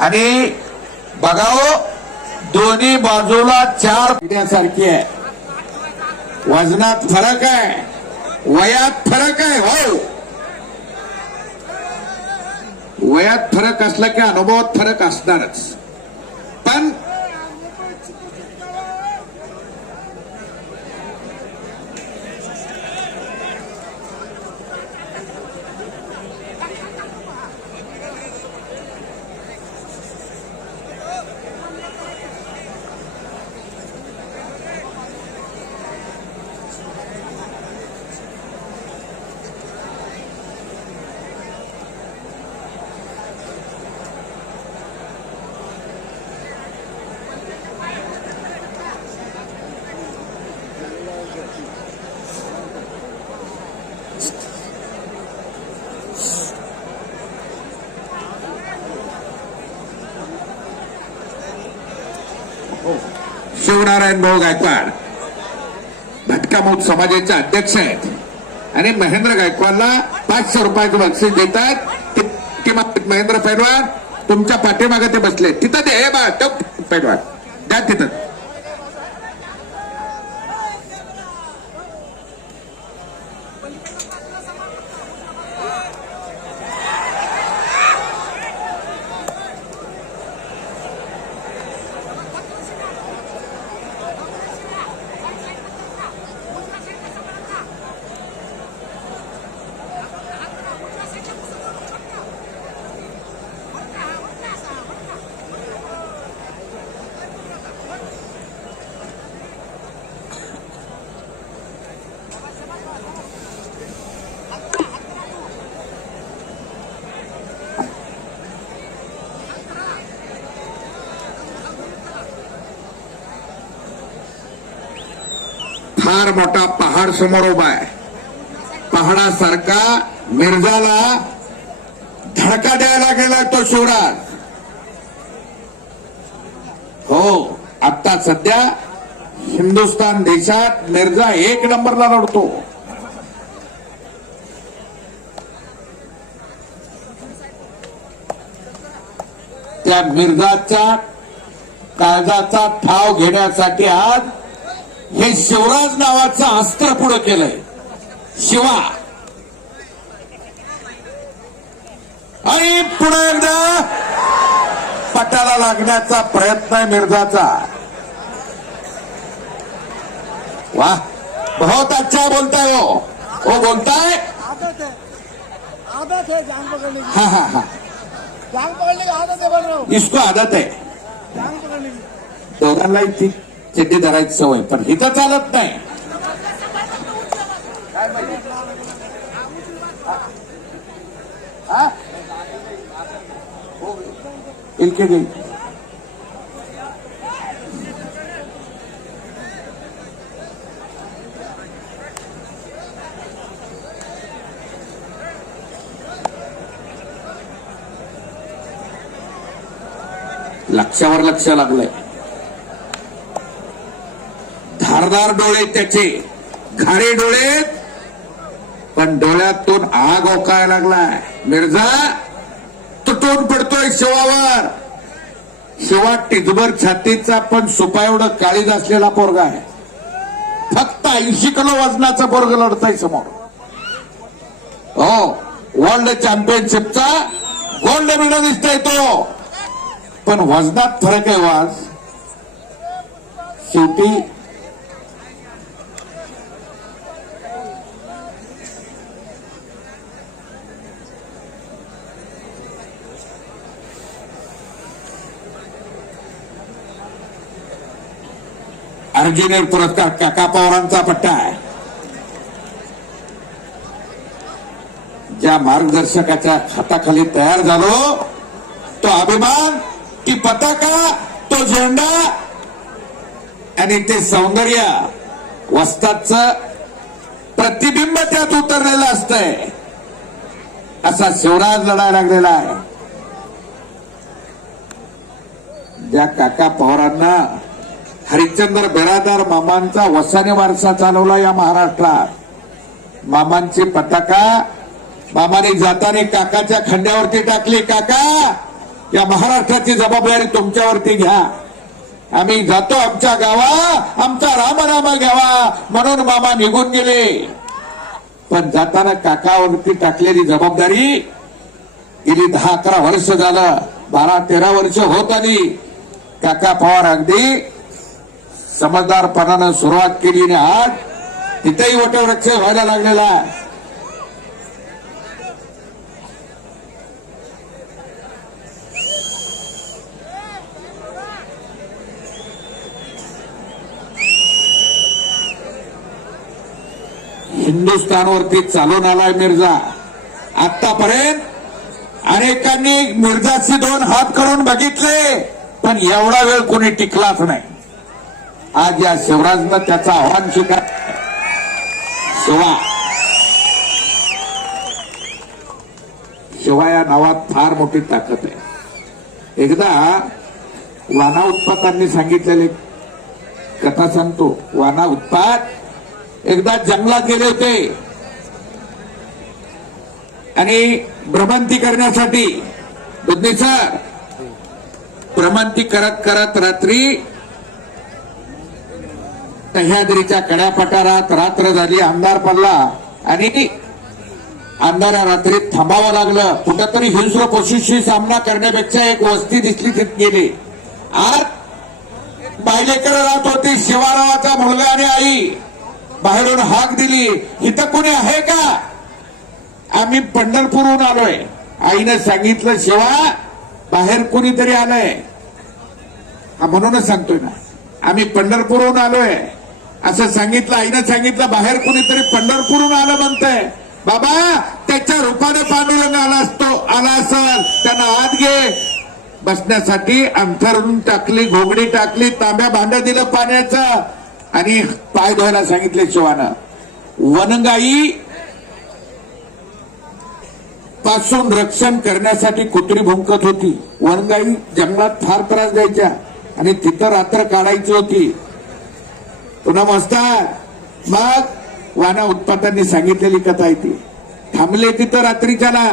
आणि बघाओ दोन्ही बाजूला चार पिढ्यासारखी आहे. वजनात फरक आहे वयात फरक आहे हो. वयात फरक असला की अनुभवात फरक असणारच. पण शिवनारायण भाऊ गायकवाड. भटकामूत समाजाचे अध्यक्ष आहेत. आणि महेंद्र गायकवाडला पाचशे रुपयाचं बक्षीस देतात. ते- महेंद्र पैलवान तुमच्या पाठीमागे ते बसले. तिथं ते हे बा तो पैलवान. द्या तिथं. फार मोठा पहाड समोर उभा आहे. पहाडासारखा मिर्जाला धडका द्यायला गेला तो शिवराज. हो आता सध्या हिंदुस्थान देशात मिर्झा एक नंबरला लढतो त्या मिर्झाच्या काळजाचा ठाव घेण्यासाठी आज हे शिवराज नावाचं अस्त्र पुढे केलंय. शिवा. आणि पुन्हा एकदा पटाला लागण्याचा प्रयत्न आहे मिर्झाचा. वाह बहुत अच्छा बोलताय हो. हो बोलताय? आदत है आदत है जान पकड़ने की हा हा हा. जान पकड़ने की आदत है बोल रहा हूँ इसको आदत आहे. जान पकड़ने की चिठ्ठी धरायची सवय पण इथं चालत नाही. हा? लक्षावर लक्ष लागलंय. धारदार डोळे त्याचे. घारे डोळे पण डोळ्यातून आग ओकायला लागलाय. मिर्झा तुटून पडतोय शिवावर. शिवा टिजभर छातीचा पण सुपा एवढं काळीज असलेला पोरगा आहे. फक्त ऐंशी किलो वजनाचा पोरग लढताय समोर. हो वर्ल्ड चॅम्पियनशिपचा गोल्ड मेडल दिसतोय तो. पण वजनात फरक आहे वाज. शेवटी अर्जुन पुरस्कार काका पवारांचा पट्टा आहे. ज्या मार्गदर्शकाच्या हाताखाली तयार झालो तो अभिमान ती पताका तो झेंडा आणि ते सौंदर्य वस्ताच प्रतिबिंब त्यात उतरलेलं असतंय. असा शिवराज लढायला लागलेला आहे. ज्या काका पवारांना हरिश्चंद्र बिरादार मामांचा वसाने वारसा चालवला या महाराष्ट्रात. मामांची पताका मामाने जाताने काकाच्या खंड्यावरती टाकली काका या महाराष्ट्राची जबाबदारी तुमच्यावरती घ्या. आम्ही जातो आमच्या गावा आमचा रामनामा घ्यावा म्हणून मामा निघून गेले. पण जाताना काकावरती टाकलेली जबाबदारी गेली दहा अकरा वर्ष झालं. बारा तेरा वर्ष होत आली. काका पवार अगदी समजदारपणानं सुरुवात केली आणि आज तिथेही वटवृक्ष व्हायला लागलेला आहे. हिंदुस्थानवरती चालून आलाय मिर्झा. आतापर्यंत अनेकांनी मिर्झाचे दोन हात करून बघितले पण एवढा वेळ कोणी टिकलाच नाही. आज या शिवराजनं त्याचं आव्हान स्वीकार शिवा. शिवा या नावात फार मोठी ताकद आहे. एकदा वाना उत्पातांनी सांगितलेले कथा सांगतो. वाना उत्पात एकदा जंगलात गेले होते. आणि भ्रमंती करण्यासाठी बुद्धी सर भ्रमंती करत करत रात्री सह्याद्रीच्या कड्यापठारात रात्र झाली अंधार पडला आणि अंधारा रात्रीत थांबावं लागलं. कुठंतरी हिंस्र पशुशी सामना करण्यापेक्षा एक वस्ती दिसली तिथे गेली. आज बायलेकर राहत होती शिवारावाचा मुलगा आणि आई. बाहेरून हाक दिली. इथं कोणी आहे का? आम्ही पंढरपूरहून आलोय. आईनं सांगितलं शिवा बाहेर कुणीतरी आलंय. म्हणूनच सांगतोय ना. आम्ही पंढरपूरहून आलोय. असं सांगितलं आईनं सांगितलं बाहेर कोणीतरी पंढरपूरून आलं म्हणतंय. बाबा त्याच्या रूपाने पांडुरंग आला असतो आला असल त्यांना आत घे. बसण्यासाठी अंथरून टाकली घोगडी टाकली तांब्या भांड दिलं पाण्याचं आणि पाय धुवायला सांगितले शिवानं. वनगाई पासून रक्षण करण्यासाठी कुत्री भुंकत होती. वनगाई जंगलात फार त्रास द्यायच्या आणि तिथं रात्र काढायची होती. पुन्हा मस्तार मग वाना उत्पातांनी सांगितलेली कथा आहे ती. थांबले तिथं रात्रीच्याला.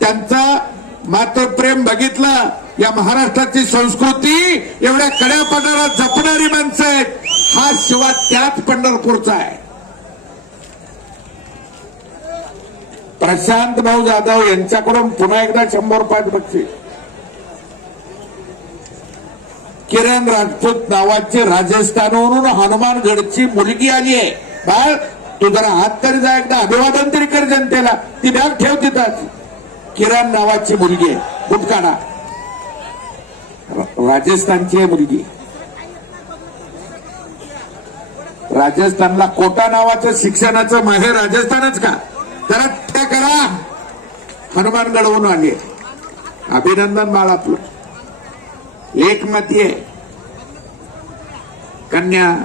त्यांचा मात्र प्रेम बघितलं. या महाराष्ट्राची संस्कृती एवढ्या कड्या पठारात जपणारी माणसं आहेत. हा शिवा त्याच पंढरपूरचा आहे. प्रशांत भाऊ जाधव यांच्याकडून पुन्हा एकदा शंभर पाच बक्षीस किरण राजपूत नावाची राजस्थानवरून हनुमानगडची मुलगी आली आहे. बाळ तू जरा हात तरी जा एकदा. अभिवादन तरी कर जनतेला. ती बॅग ठेव तिथं किरण नावाची मुलगी आहे. बुटकाडा राजस्थानची आहे मुलगी. राजस्थानला कोटा नावाचं शिक्षणाचं माहेर राजस्थानच का? जरा त्या करा. हनुमानगडवरून आली आहे. अभिनंदन बाळ आपलं. एक मती कन्या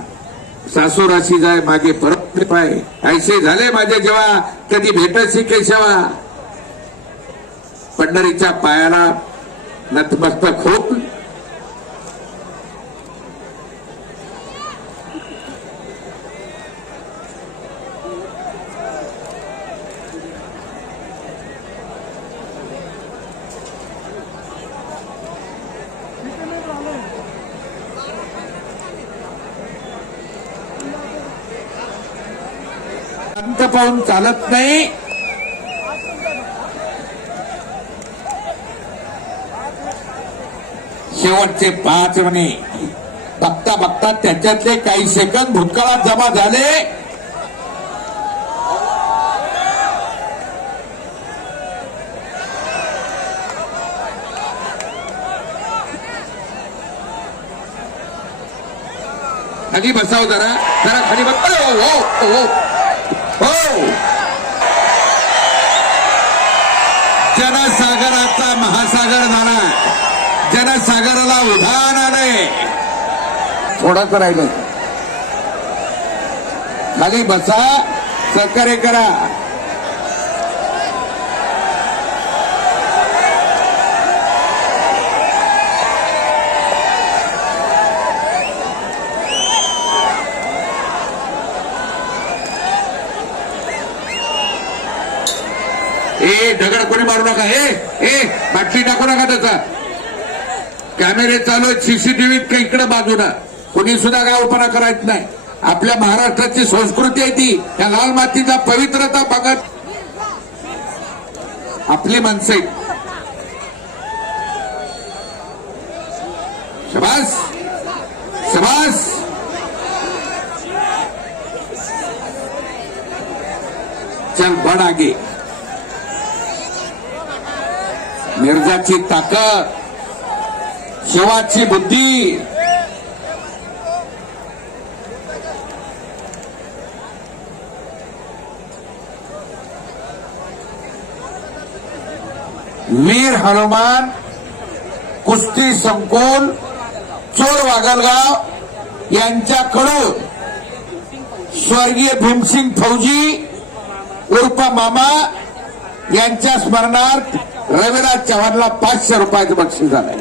सासूराशी जाय मागे परत पाय. ऐसे झाले माझे जेव्हा कधी भेटशी केशवा पंढरीच्या पायाला नतमस्तक होत लावून चालत नाही. शेवटचे पाच म्हणे. बघता बघता त्याच्यातले काही सेकंद भूतकाळात जमा झाले. खाली बसाव जरा. जरा खाली बघता हो हो हो जनसागराचा महासागर झाला जनसागराला उधाण आलंय. थोडंच राहिलं खाली बसा. सहकार्य करा. ए दगड कोणी मारू नका. हे ए बाटली टाकू नका त्याचा. कॅमेरे चालू आहेत सीसीटीव्हीत का इकडे बाजूला. कोणी सुद्धा गावपणा करायचं नाही. आपल्या महाराष्ट्राची संस्कृती आहे ती. या लाल मातीचा पवित्रता बघत आपली माणसे शबास शबास. चल बड आगे. मिर्जाची ताकद शिवाची बुद्धी. वीर हनुमान कुस्ती संकुल चोर वागलगाव यांच्याकडून स्वर्गीय भीमसिंग फौजी उर्फ मामा यांच्या स्मरणार्थ रविराज चव्हाणला पाचशे रुपयाचं बक्षीस झालंय.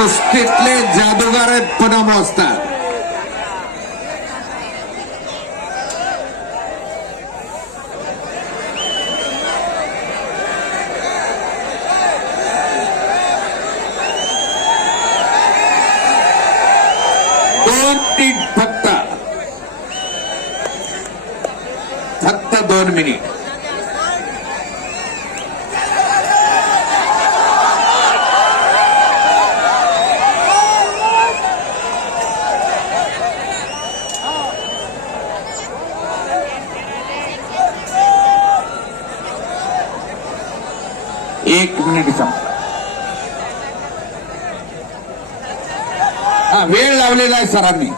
कुस्तीतले जादूगार आहेत पदम असतात दोन तीन फक्त फक्त दोन मिनिट एक मिनिट संपला हा वेळ लावलेला आहे सरांनी.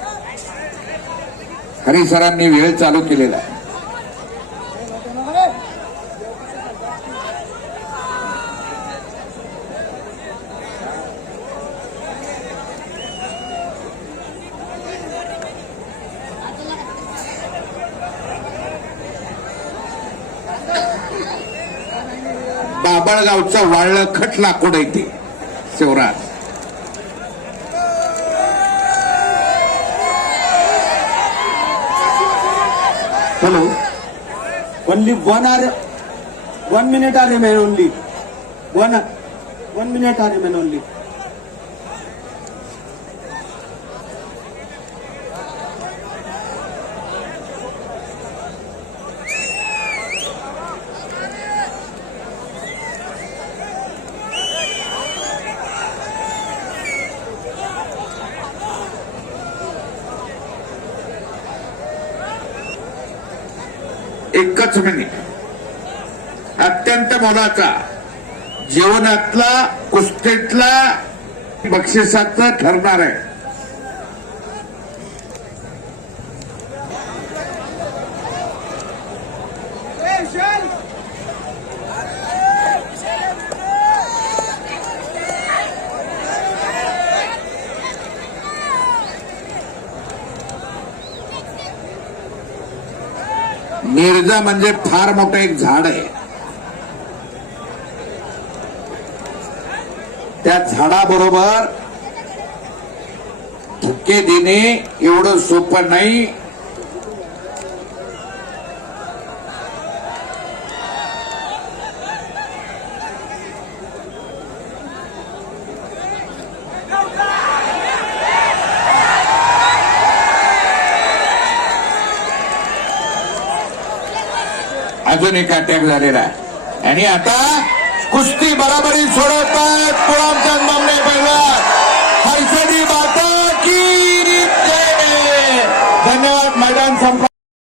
खरी सरांनी वेळ चालू केलेला आहे. बाबळगावचं वाळलं खट लाकूड आहे Shivraj. Hello. Only one hour, one minute are remain only. One, one minute are remain only. एकच मिनिट अत्यंत मोलाचा. जीवनातला कुस्तीतला बक्षिसाचं ठरणार आहे. निर्जा म्हणजे फार मोठं एक झाड आहे. त्या झाडाबरोबर धक्के देणे एवढं सोपं नाही. अजून एक अटॅक झालेला आहे. आणि आता कुस्ती बराबरी सोडवतात पुरामचंद बामणे पहिला